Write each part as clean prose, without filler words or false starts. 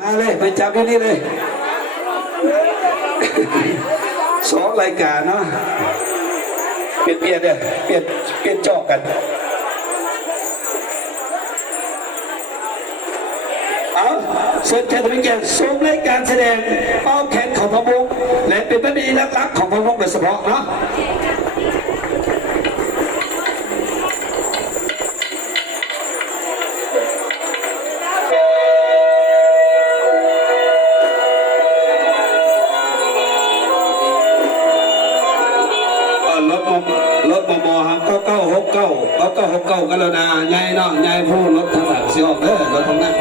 มาเลยไปจับที่นี่เลยสองรายการเนาะเปลี่ยนเนี่ยเปลี่ยนจอกกันเอาเชิญแขกผู้มีเกียรติชมรายการแสดงเป้าแขนของพระมุกและเป็นพระดีรักของพระมุกโดยเฉพาะเนาะรถมอครับ9969กันแล้วนะยายน้องยายผู้รถทางหลังสิออกเด้อรถทางนั้น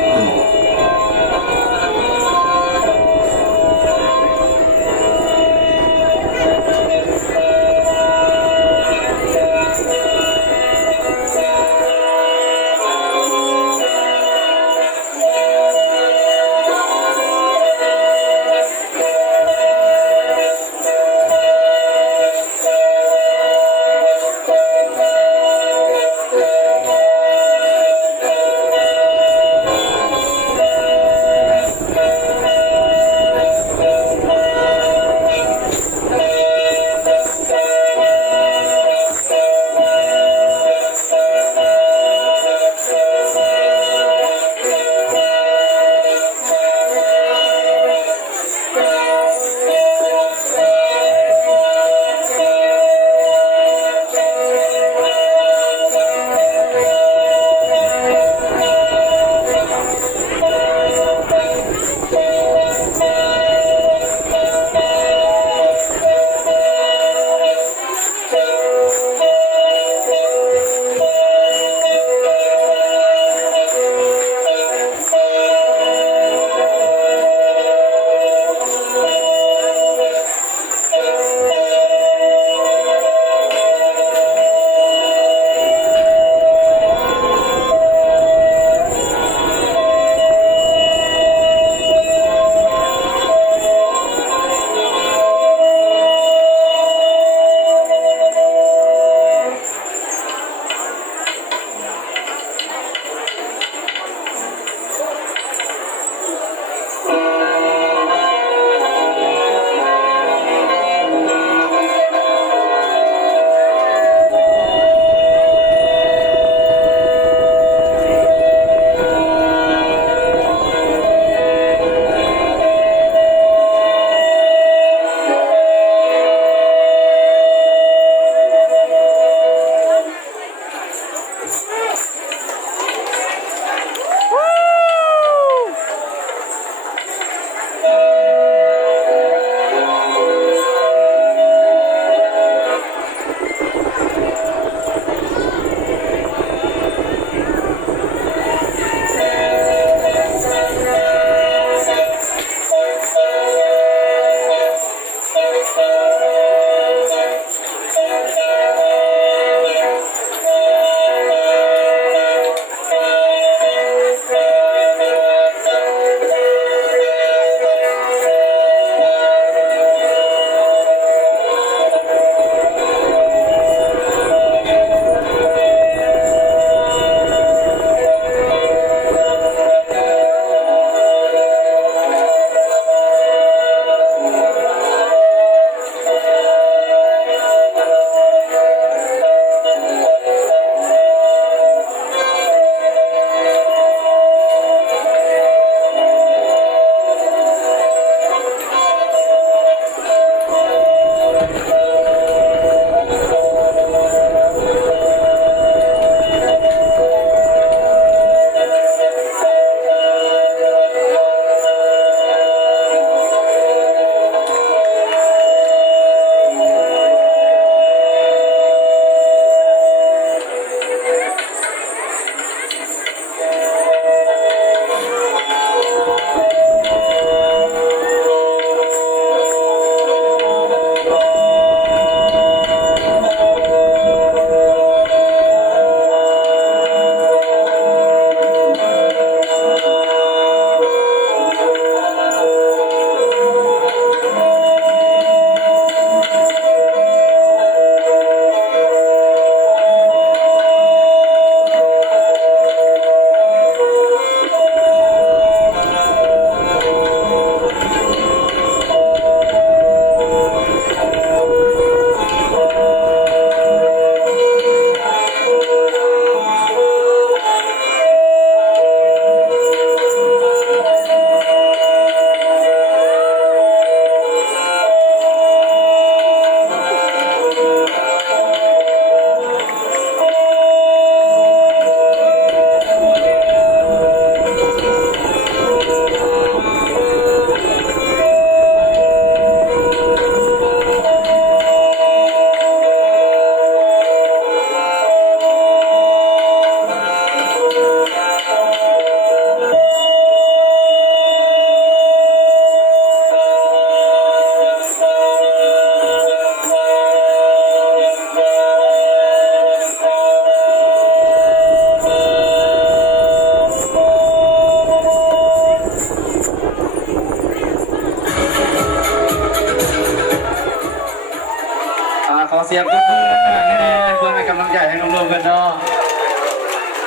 เสียงปรบมือหน่อยนะเพื่อเป็นกำลังใจให้น้องๆกันเนาะ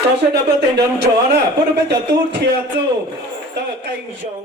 ตอนเช้าดับเบิลเต็นดันจอนะพวกเราเป็นจัตุเทียโตตะไกยง